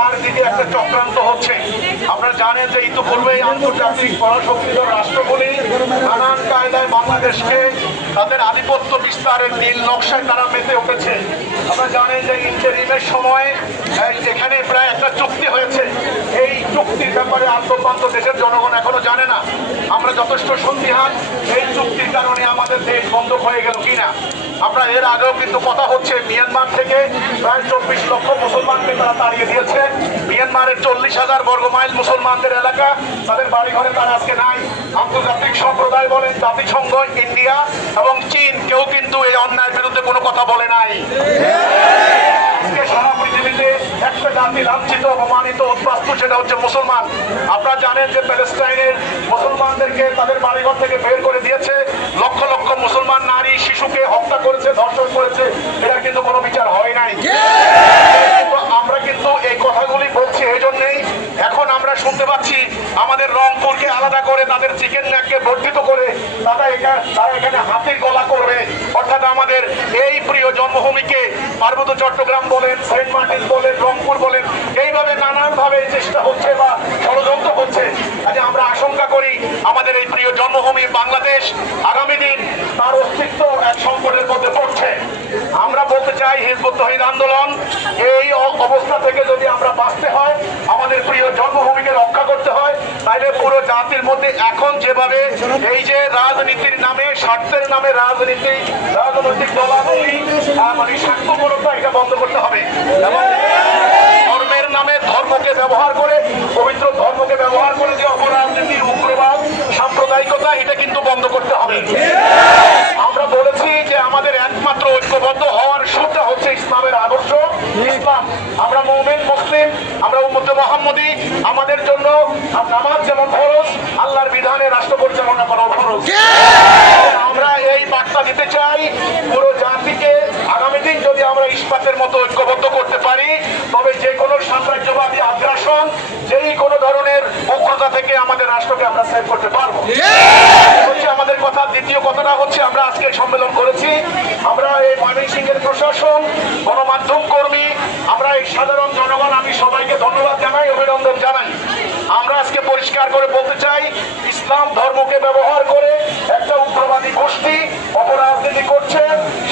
চারদিকে একটা চক্রান্ত হচ্ছে। আপনারা জানেন যে ইতিপূর্বেই আন্তর্জাতিক পরাশক্তি রাষ্ট্রগুলি নানান কায়দায় বাংলাদেশকে তাদের আধিপত্য বিস্তারের নীল নকশায় তারা মেতে উঠেছে। আপনারা জানেন যে ইন্টারিমের সময় এখানে প্রায় একটা চুক্তি হয়েছে। এই চুক্তির ব্যাপারে আন্তঃপ্রান্ত দেশের জনগণ এখনো জানে না। আমরা যথেষ্ট সন্দিহান এই চুক্তির কারণে আমাদের দেশ বন্ধ হয়ে গেল কিনা। আমরা এর আগেও কিন্তু কথা হচ্ছে মিয়ানমার থেকে প্রায় 24 লক্ষ মুসলমানকে তারা তাড়িয়ে দিয়েছে। মিয়ানমারের 40,000 বর্গ মাইল মুসলমানদের এলাকা, তাদের বাড়িঘরে তারা আজকে নাই। আন্তর্জাতিক সম্প্রদায় বলেন, জাতিসংঘ, ইন্ডিয়া এবং চীন কেউ কিন্তু এই অন্যায়ের বিরুদ্ধে কোনো কথা বলে নাই। আজকে সারা পৃথিবীতে একটা জাতি লাঞ্ছিত, অপমানিত, উদ্বাস্তু, সেটা হচ্ছে মুসলমান। আপনারা জানেন যে প্যালেস্টাইনের মুসলমানদেরকে তাদের বাড়িঘর থেকে বের করে দিয়েছে। লক্ষ লক্ষ মুসলমান নারী শিশুকে হত্যা করেছে, ধর্ষণ করেছে। এটা কিন্তু কোনো বিচার হয় নাই। আমরা কিন্তু এই কথাগুলি বলছি এই জন্যেই, এখন আমরা শুনতে পাচ্ছি আমাদের রংপুরকে আলাদা করে তাদের চিকেন ন্যাককে বর্ধিত করে তারা এখানে হাতির গলা করবে। অর্থাৎ আমাদের এই প্রিয় জন্মভূমিকে পার্বত্য চট্টগ্রাম বলেন, সেন্ট মার্টিন বলেন, রংপুর বলেন, এইভাবে নানানভাবে চেষ্টা হচ্ছে বা ষড়যন্ত্র হচ্ছে। কাজে আমরা আশঙ্কা করি আমাদের এই প্রিয় জন্মভূমি বাংলাদেশ আগামী দিন তার অস্তিত্ব এক সংকটের মধ্যে পড়ছে। আমরা বলতে চাই, হিজবুত তৌহিদ আন্দোলন এই অবস্থা থেকে যদি আমরা বাঁচতে হয়, আমাদের প্রিয় জন্মভূমিকে রক্ষা করতে হয়, তাইলে পুরো জাতির মধ্যে এখন যেভাবে এই যে রাজনীতির নামে, স্বার্থের নামে রাজনীতি, রাজনৈতিক দলাদলি, মানে স্বার্থপরতা, এটা বন্ধ করতে হবে। এবং ধর্মের নামে ধর্মকে ব্যবহার করে, পবিত্র ধর্মকে ব্যবহার করে যে অপরাজনীতি, উগ্রবাদ, সাম্প্রদায়িকতা, এটা কিন্তু বন্ধ করতে হবে। আমরা বলেছি যে আমাদের একমাত্র ঐক্যবদ্ধ হওয়ার সূত্র হচ্ছে ইসলামের আদর্শ, ইসলাম। আমরা মুমিন, মুসলিম, আমরা উম্মতে মুহাম্মদী। আমাদের জন্য নামাজ যেমন ফরজ, আল্লাহর বিধানে রাষ্ট্র পরিচালনা করা ফরজ। আমরা এই বার্তা দিতে চাই পুরো জাতিকে, আগামী দিন যদি আমরা ইস্পাতের মতো ঐক্যবদ্ধ করতে পারি, তবে যে কোনো সাম্রাজ্যবাদী আগ্রাসন, যেই কোনো ধরনের উগ্রতা থেকে আমাদের রাষ্ট্রকে আমরা সেভ করতে পারবো। হচ্ছে আমাদের কথা। দ্বিতীয় কথাটা হচ্ছে, আমরা আজকে সম্মেলন করেছি, আমরা এই ময়মনসিংহের প্রশাসন, গণমাধ্যম কর্মী, আমরা এই সাধারণ জনগণ, আমি সবাইকে ধন্যবাদ জানাই, অভিনন্দন জানাই। আমরা আজকে পরিষ্কার করে বলতে চাই, ইসলাম ধর্মকে ব্যবহার করে একটা উগ্রবাদী গোষ্ঠী অপরাজনীতি করছে,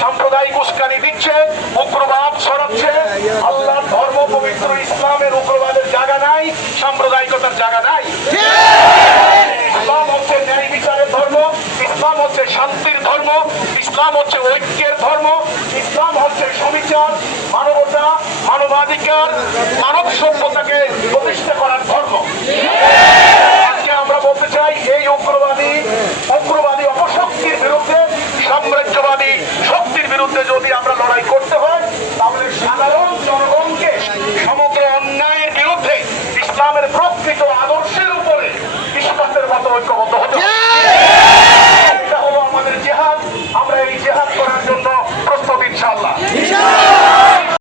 সাম্প্রদায়িক উস্কানি দিচ্ছে, উগ্রবাদ ছড়াচ্ছে। আল্লাহর ধর্ম পবিত্র ইসলামের উগ্রবাদের জায়গা নাই, সাম্প্রদায়িকতার জায়গা নাই। ইসলাম হচ্ছে ন্যায় বিচারের ধর্ম, ইসলাম হচ্ছে শান্তির ধর্ম, ইসলাম হচ্ছে ঐক্যের ধর্ম, ইসলাম হচ্ছে সুবিচার, মানবতা, মানবাধিকার, মানব সভ্যতাকে প্রতিষ্ঠা করার ধর্ম। আজকে আমরা বলতে চাই, এই উগ্রবাদী অপশক্তির বিরুদ্ধে, সাম্রাজ্যবাদী শক্তির বিরুদ্ধে যদি আমরা লড়াই করতে হয়, তাহলে সাধারণ জনগণকে সমগ্র অন্যায়ের বিরুদ্ধে ইসলামের প্রকৃত